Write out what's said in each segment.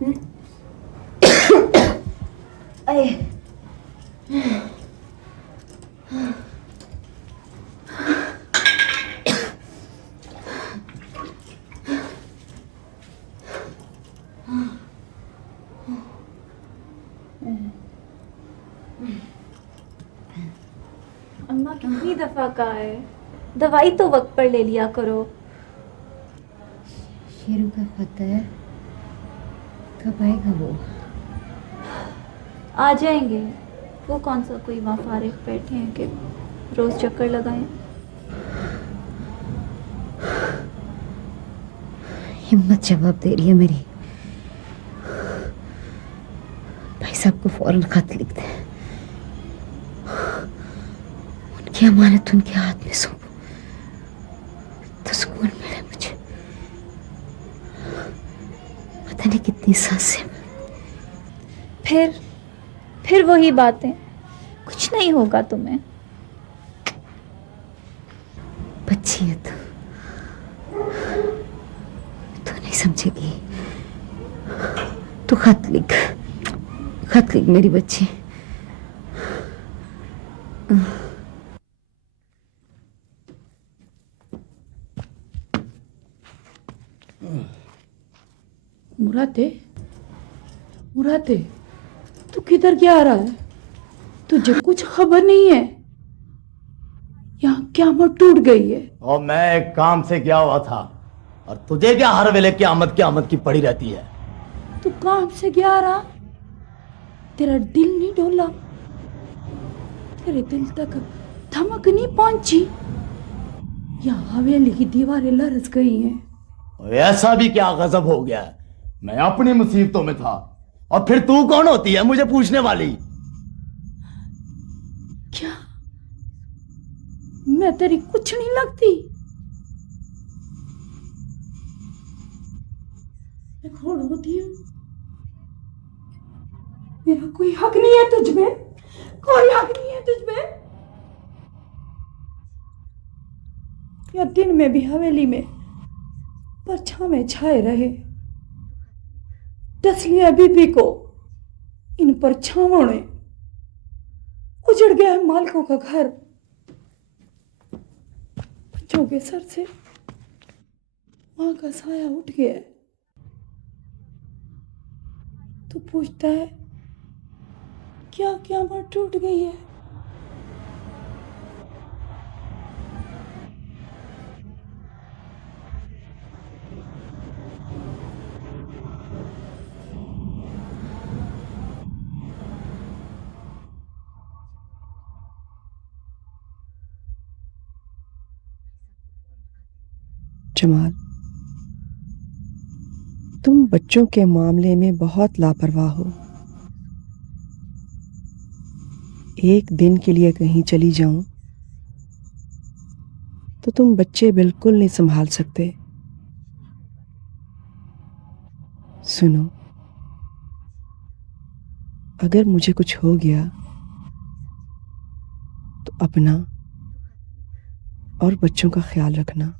अरे अम्मा कितनी दफा कहा है, दवाई तो वक्त पर ले लिया करो। शेरू का पता है कब आएगा वो? आ जाएंगे। वो कौन सा कोई वहाँ फारिग बैठे हैं कि रोज चक्कर लगाएं। हिम्मत जवाब दे रही है मेरी। भाई साहब को फौरन खत लिख दे, उनकी अमानत उनके हाथ में सौंपो तो सुकून मिले मुझे। पता नहीं कितनी सांसें। फिर वही बातें, कुछ नहीं होगा तुम्हें। बच्ची है तू नहीं समझेगी। तू खत लिख मेरी बच्ची। मुरादे, तू किधर क्या रहा है? तुझे कुछ खबर नहीं है? यहाँ क़यामत टूट गई है। और मैं एक काम से गया हुआ था, और तुझे क्या हर वेले क़यामत की पड़ी रहती है? तू काम से गया रहा, तेरा दिल नहीं डोला, तेरे दिल तक धमक नहीं पहुंची। यहाँ हवेली की दीवारें लरस गई हैं। और ऐसा भी क्या गजब हो गया है? मैं अपनी मुसीबतों में था, और फिर तू कौन होती है मुझे पूछने वाली? क्या मैं तेरी कुछ नहीं लगती? मैं खोड़ होती हूँ, मेरा कोई हक नहीं है तुझ में, कोई हक नहीं है तुझ में। या दिन में भी हवेली में परछावें छाए रहे, तस्लिया बीबी को इन परछावों ने उजड़ गया है मालिकों का घर। बच्चों के सर से माँ का साया उठ गया है। तू पूछता है क्या क़यामत टूट गई है? जमाल, तुम बच्चों के मामले में बहुत लापरवाह हो। एक दिन के लिए कहीं चली जाऊं तो तुम बच्चे बिल्कुल नहीं संभाल सकते। सुनो, अगर मुझे कुछ हो गया तो अपना और बच्चों का ख्याल रखना।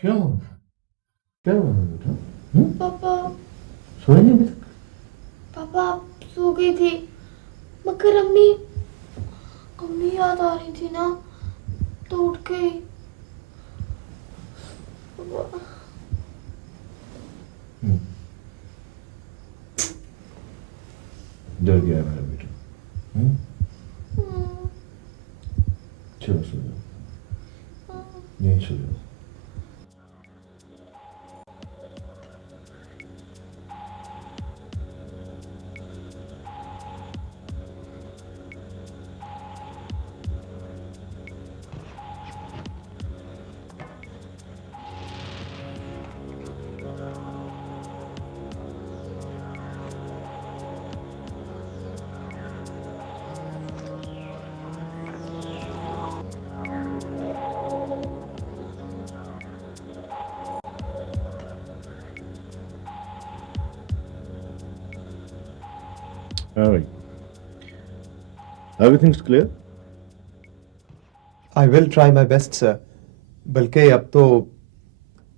क्या क्या बेटा? पापा, सोए नहीं अभी तक? पापा आप सो गई थी, मगर अम्मी अम्मी याद आ रही थी ना, तो उठ गई। पापा, डर गया मेरा बेटा? चलो सो जाओ, यहीं सो जाओ। All right. Everything's clear? I will try my best sir, बल्कि अब तो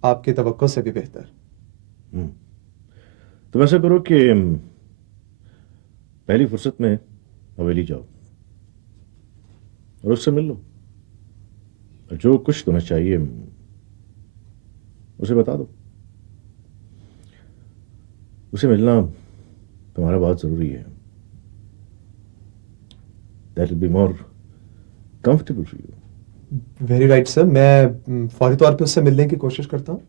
आपकी तवक्को से भी बेहतर। तुम ऐसा करो कि पहली फुर्सत में हवेली जाओ और उससे मिल लो, जो कुछ तुम्हें चाहिए उसे बता दो। उसे मिलना तुम्हारा बहुत जरूरी है। That will be more comfortable for you. Very right sir, मैं फौरी तौर पे उससे मिलने की कोशिश करता हूँ।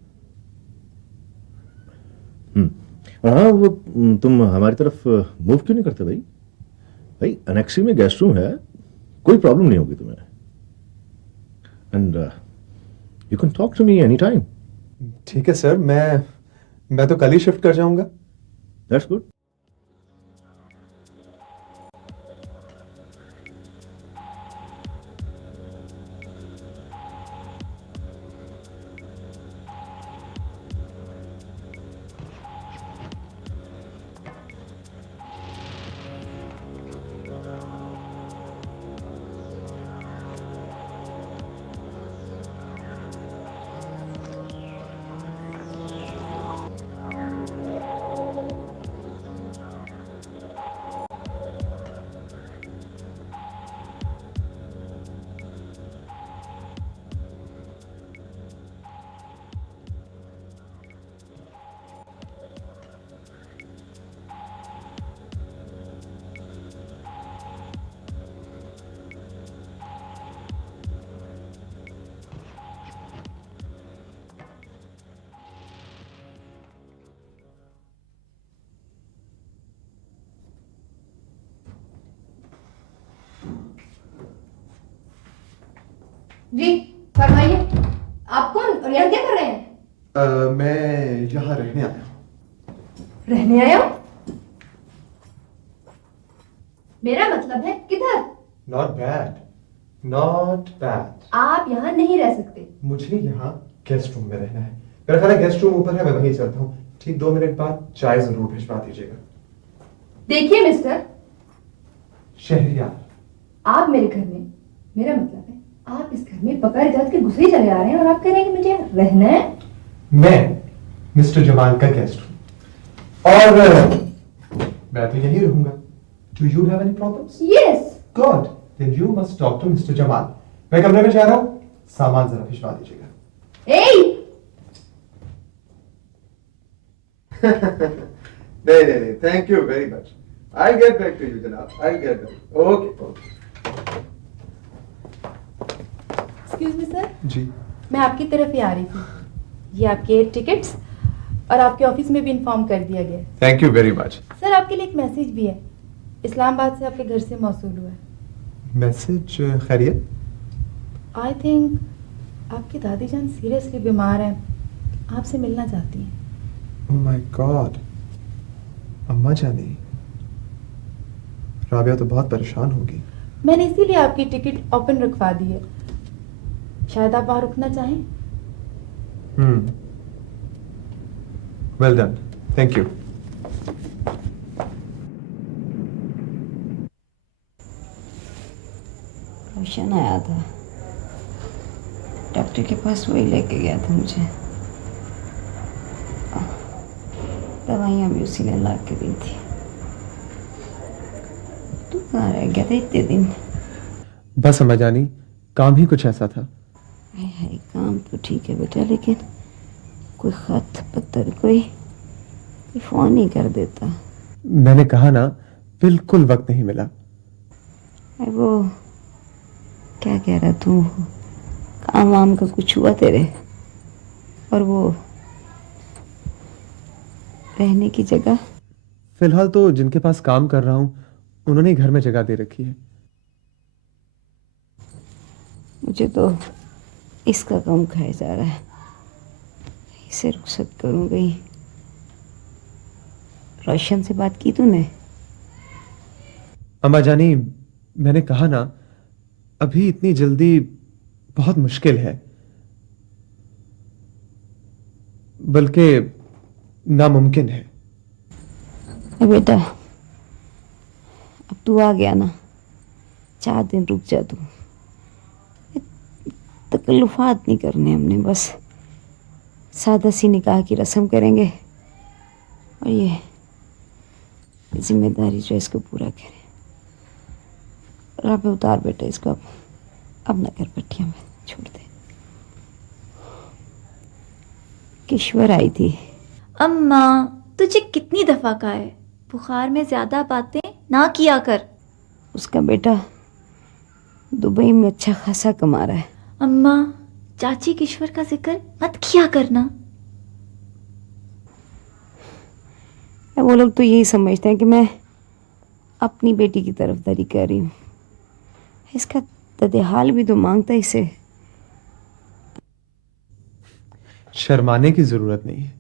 और हाँ, वो तुम हमारी तरफ मूव क्यों नहीं करते भाई? भाई अनेक्सी में गेस्ट रूम है, कोई प्रॉब्लम नहीं होगी तुम्हें। And you can talk to me any time. ठीक है सर, मैं तो कल ही शिफ्ट कर जाऊंगा। That's good. जी फरमाइए, आप कौन और यहाँ क्या कर रहे हैं? मैं यहाँ रहने आया हूँ। रहने आया हूँ? मेरा मतलब है किधर? Not bad, not bad. आप यहाँ नहीं रह सकते। मुझे यहाँ गेस्ट रूम में रहना है। मेरा ख्याल है गेस्ट रूम ऊपर है, मैं वहीं चलता हूँ। ठीक 2 मिनट बाद चाय जरूर भिजवा दीजिएगा। देखिए मिस्टर शहरियार, आप मेरे घर में, मेरा मतलब है आप इस घर में बगैर इजाजत के घुसे ही चले आ रहे हैं और आप कह रहे हैं कि मुझे रहना है। मैं मिस्टर जमाल का गेस्ट हूँ और मैं तो यहीं रहूंगा। Do you have any problems? Yes. Good, then you must talk to mister Jamal. मैं कमरे में जा रहा हूँ, सामान जरा भिजवा दीजिएगा। नहीं, thank you very much. I get back to you जनाब, I get back. Okay. Excuse me sir, जी, मैं आपकी तरफ ही आ रही थी। ये आपके एयर टिकट्स और आपके ऑफिस में भी इन्फॉर्म कर दिया गया है। Thank you very much. Sir आपके लिए एक मैसेज भी है, इस्लामाबाद से आपके घर से मौसूल हुआ है। मैसेज खैरियत? आई थिंक आपकी दादी जान सीरियसली बीमार हैं, आपसे मिलना चाहती हैं। ओह माय गॉड, अम्मा जानी, राबिया तो बहुत परेशान होगी। मैंने इसीलिए आपकी टिकट ओपन रखवा दी है, शायद आप वहां रुकना चाहें। Well done, thank you. Roshan आया था, डॉक्टर के पास वही लेके गया था मुझे। दवाइयाँ भी उसी ने ला के दी थी। तू कहाँ रह गया था इतने दिन? बस अम्मा जानी, काम ही कुछ ऐसा था। हाय काम तो ठीक है बेटा, लेकिन कोई खत पत्र कोई फोन नहीं कर देता। मैंने कहा ना, बिल्कुल वक्त नहीं मिला। वो क्या कह रहा तू, काम वाम का कुछ हुआ तेरे? और वो रहने की जगह? फिलहाल तो जिनके पास काम कर रहा हूँ उन्होंने घर में जगह दे रखी है। मुझे तो इसका गम खाया जा रहा है, इसे रुखसत करूंगी। रोशन से बात की तूने? अम्मा जानी, मैंने कहा ना, अभी इतनी जल्दी बहुत मुश्किल है, बल्कि नामुमकिन है। बेटा अब तू आ गया ना, 4 दिन रुक जा तू। तकल्लुफात नहीं करने हमने, बस सादा सी निकाह की रस्म करेंगे और ये जिम्मेदारी जो है इसको पूरा करें। राह पे उतार बेटा इसको, अब न कर पट्टियाँ में छोड़ दे। किश्वर आई थी। अम्मा तुझे कितनी दफा कहा है बुखार में ज्यादा बातें ना किया कर। उसका बेटा दुबई में अच्छा खासा कमा रहा है। अम्मा चाची किश्वर का जिक्र मत किया करना। वो लोग तो यही समझते हैं कि मैं अपनी बेटी की तरफदारी कर रही हूँ। इसका ददेहाल भी तो मांगता है इसे। शर्माने की जरूरत नहीं है,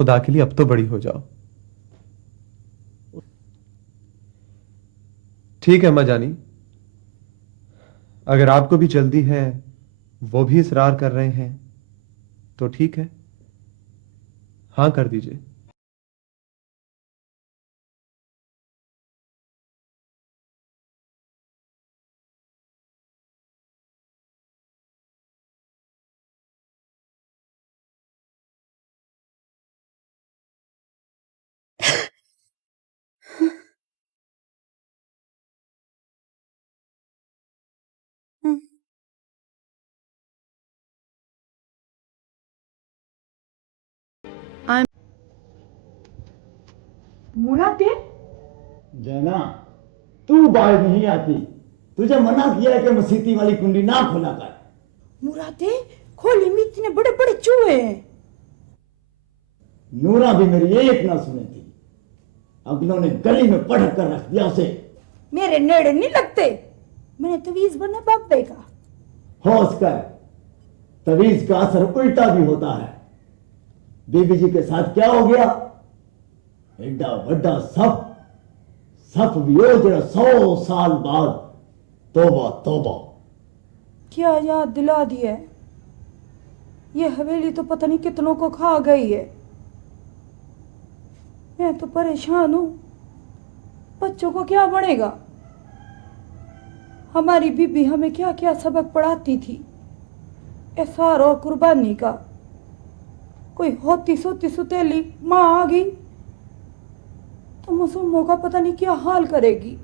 खुदा के लिए अब तो बड़ी हो जाओ। ठीक है अम्मा जानी, अगर आपको भी जल्दी है, वो भी इसरार कर रहे हैं, तो ठीक है, हाँ कर दीजिए। मुरादे, जना, तू बाहर नहीं आती। तुझे मना किया है कि मसीती वाली कुंडी ना खोला कर। मुरादे खोली में इतने बड़े बड़े चूहे हैं। नूरा भी मेरी एक ना सुनी थी, अगलों ने गली में पढ़ कर रख दिया उसे। मेरे नेड़े नहीं लगते, मैंने तवीज बना बाबे का। होश कर, तवीज का असर उल्टा भी होता है। बीबी जी के साथ क्या हो गया? एडा बड़ा सप भी हो जरा 100 साल बाद। तौबा तौबा। क्या याद दिला दिया है। ये हवेली तो पता नहीं कितनों को खा गई है। मैं तो परेशान हूं, बच्चों को क्या बनेगा। हमारी बीबी हमें क्या क्या सबक पढ़ाती थी, एसार और कुर्बानी का। कोई होती सोती सुतेली माँ आ गई तो मासूमों का पता नहीं क्या हाल करेगी।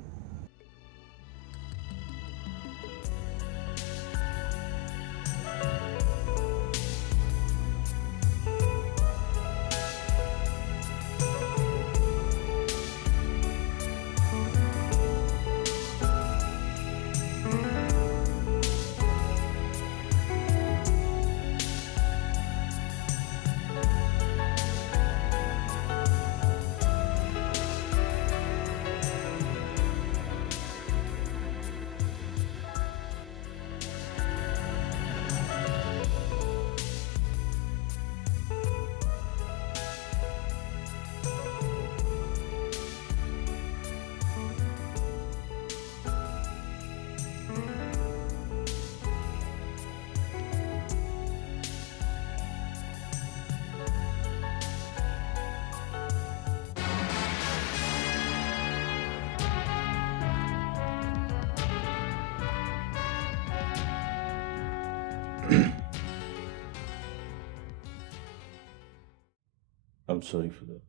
I'm sorry for that.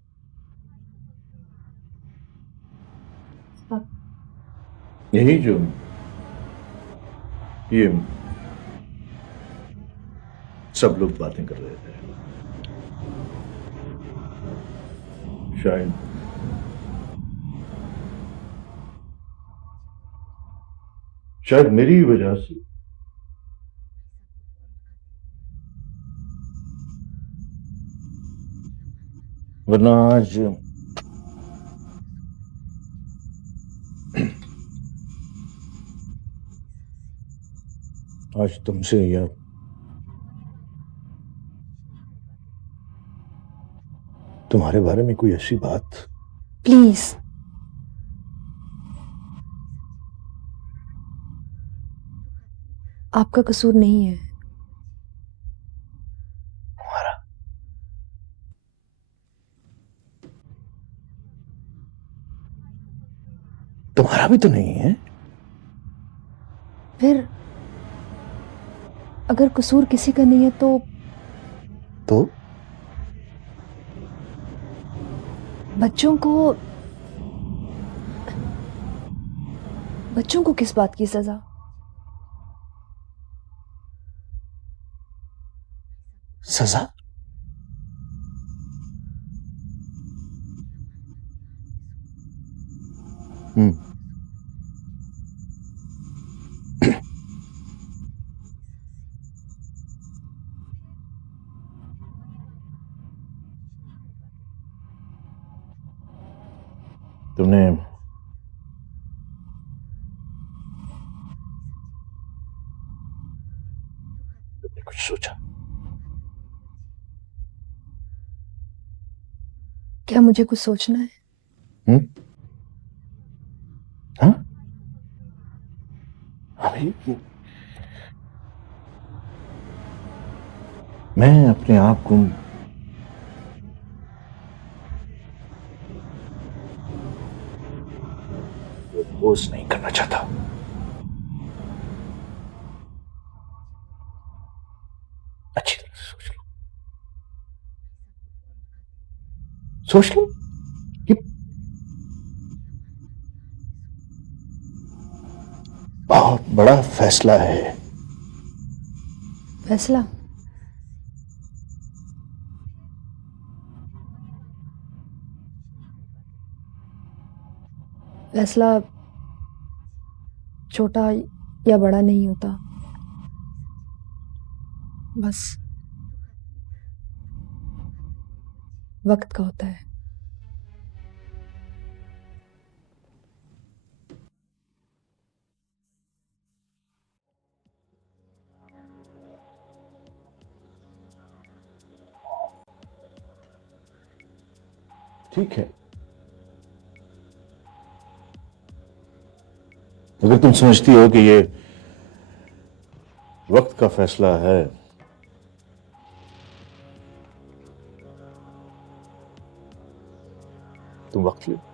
यही जो ये सब लोग बातें कर रहे थे, शायद मेरी वजह से वरना आज तुमसे या तुम्हारे बारे में कोई ऐसी बात। प्लीज, आपका कसूर नहीं है। तुम्हारा भी तो नहीं है। फिर अगर कसूर किसी का नहीं है तो बच्चों को किस बात की सजा? सजा? हम्म। तुमने कुछ सोचा? क्या मुझे कुछ सोचना है? हम्म? हाँ? अभी मैं अपने आप को बोझ नहीं करना चाहता। अच्छी तरह से सोच लो कि बहुत बड़ा फैसला है। फैसला? फैसला छोटा या बड़ा नहीं होता, बस वक्त का होता है। ठीक है, अगर तुम समझती हो कि ये वक्त का फैसला है, तुम वक्त लो।